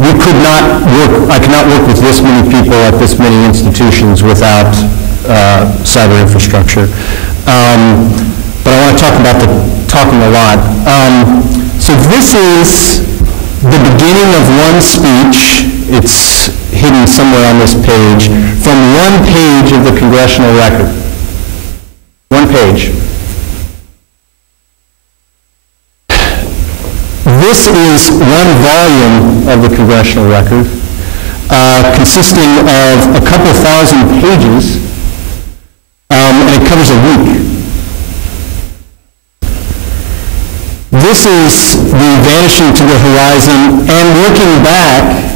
I could not work with this many people at this many institutions without cyber infrastructure. But I want to talk about the talking a lot. So this is the beginning of one speech. It's hidden somewhere on this page, from one page of the congressional record. One page. This is one volume of the congressional record, consisting of a couple thousand pages, and it covers a week. This is the vanishing to the horizon and looking back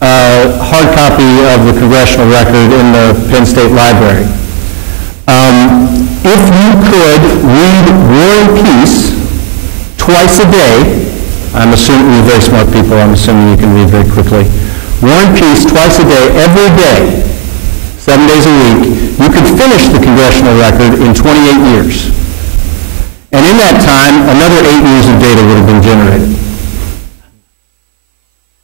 hard copy of the congressional record in the Penn State Library. If you could read War and Peace twice a day, I'm assuming you're very smart people, I'm assuming you can read very quickly. War and Peace twice a day, every day, 7 days a week, you could finish the congressional record in 28 years. And in that time, another 8 years of data would have been generated.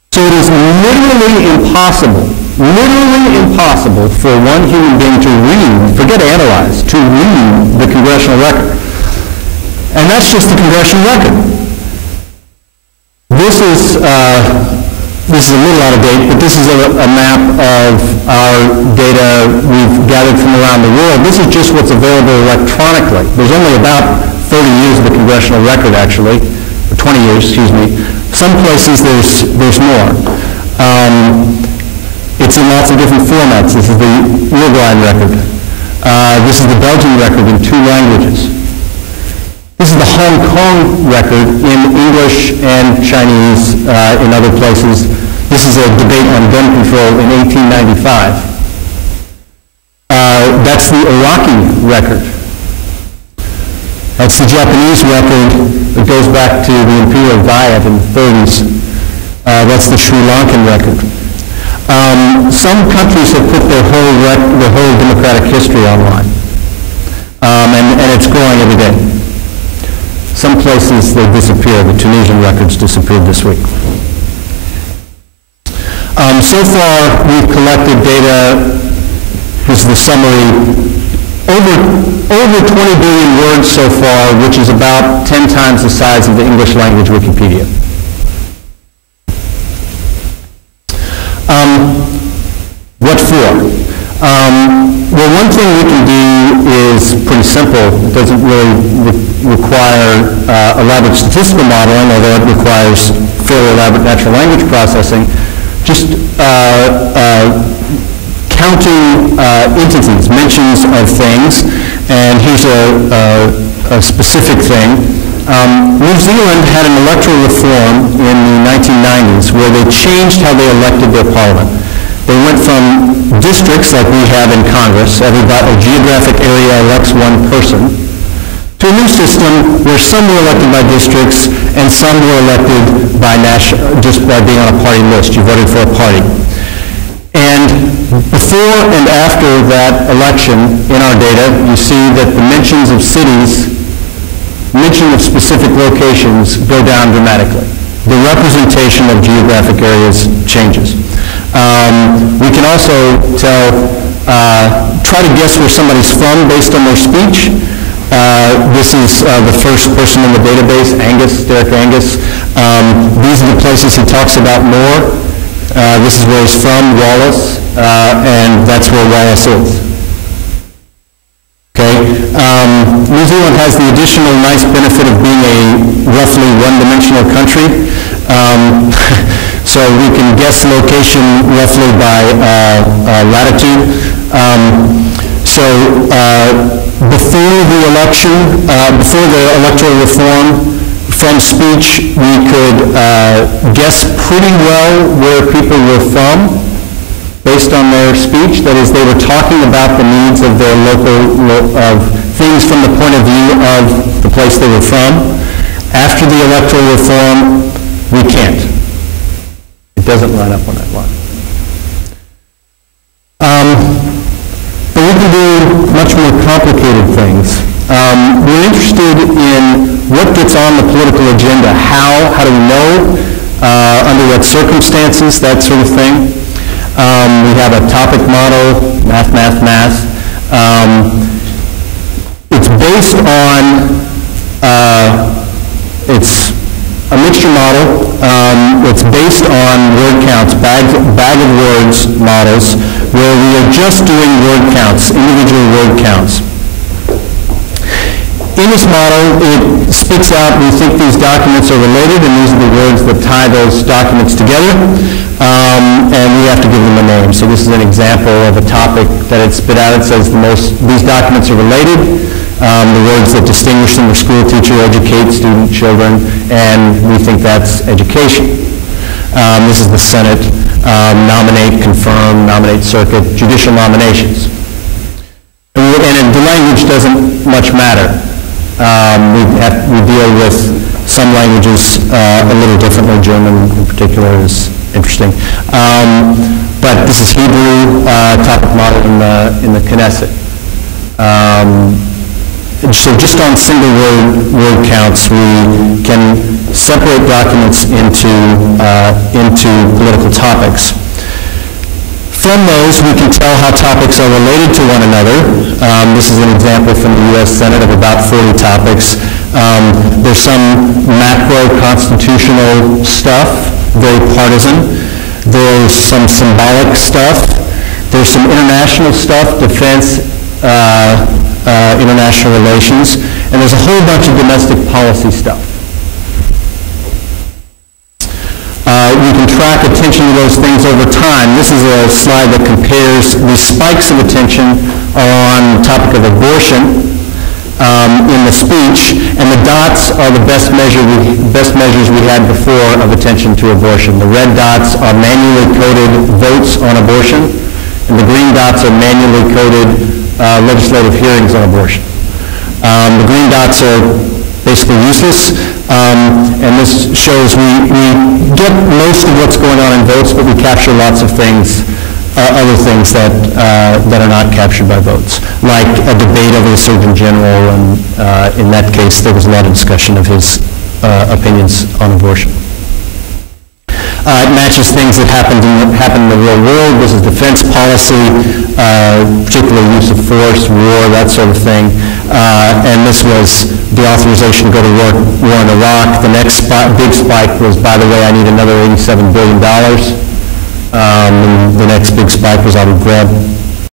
So it is literally impossible for one human being to read, forget analyze, to read the congressional record. And that's just the congressional record. This is a little out of date, but this is a map of our data we've gathered from around the world. This is just what's available electronically. There's only about 30 years of the congressional record, actually, or 20 years, excuse me. Some places there's more. It's in lots of different formats. This is the Uruguayan record. This is the Belgian record in 2 languages. This is the Hong Kong record in English and Chinese in other places. This is a debate on gun control in 1895. That's the Iraqi record. That's the Japanese record that goes back to the Imperial Diet in the 30s. That's the Sri Lankan record. Some countries have put their whole democratic history online, and it's growing every day. Some places they disappear. The Tunisian records disappeared this week. So far, we've collected data. Here's the summary. Over 20 billion words so far, which is about 10 times the size of the English language Wikipedia. What for? Well, one thing we can do is pretty simple. It doesn't really require elaborate statistical modeling, although it requires fairly elaborate natural language processing. Just counting entities, mentions of things, and here's a specific thing. New Zealand had an electoral reform in the 1990s where they changed how they elected their parliament. They went from districts like we have in Congress, a geographic area elects one person, to a new system where some were elected by districts and some were elected by just by being on a party list. You voted for a party. And before and after that election in our data, you see that the mentions of cities, mention of specific locations go down dramatically. The representation of geographic areas changes. We can also try to guess where somebody's from based on their speech. This is the first person in the database, Derek Angus. These are the places he talks about more. This is where he's from, Wallace, and that's where Wallace is. Okay. New Zealand has the additional nice benefit of being a roughly one-dimensional country. So we can guess location roughly by latitude. Before the election, before the electoral reform, from speech, we could guess pretty well where people were from based on their speech. That is, they were talking about the needs of their of things from the point of view of the place they were from. After the electoral reform, we can't. It doesn't line up on that line. But we can do much more complicated things. We're interested in what gets on the political agenda. How do we know? under what circumstances, that sort of thing. We have a topic model, math, math, math. It's based on, it's a mixture model. It's based on word counts, bag of words models, where we are just doing word counts, individual word counts. In this model, it spits out, we think these documents are related, and these are the words that tie those documents together, and we have to give them a name. So this is an example of a topic that it spit out. It says these documents are related, the words that distinguish them are school, teacher, educate, student, children, and we think that's education. This is the Senate, nominate, confirm, nominate circuit, judicial nominations. And the language doesn't much matter. We deal with some languages a little differently. German in particular is interesting. But this is Hebrew, topic model in the Knesset. So just on single word counts, we can separate documents into political topics. From those, we can tell how topics are related to one another. This is an example from the U.S. Senate of about 40 topics. There's some macro-constitutional stuff, very partisan. There's some symbolic stuff. There's some international stuff, defense, international relations, and there's a whole bunch of domestic policy stuff. We can track attention to those things over time. This is a slide that compares the spikes of attention on the topic of abortion in the speech, and the dots are the best measures we had before of attention to abortion. The red dots are manually coded votes on abortion, and the green dots are manually coded legislative hearings on abortion. The green dots are basically useless, and this shows we get most of what's going on in votes, but we capture lots of things, other things that are not captured by votes, like a debate over the Surgeon General, and in that case there was a lot of discussion of his opinions on abortion. It matches things that happen in the real world. This is defense policy, particularly use of force, war, that sort of thing. And this was the authorization to go to war in Iraq. The next big spike was, by the way, I need another $87 billion. And the next big spike was Abu Ghraib.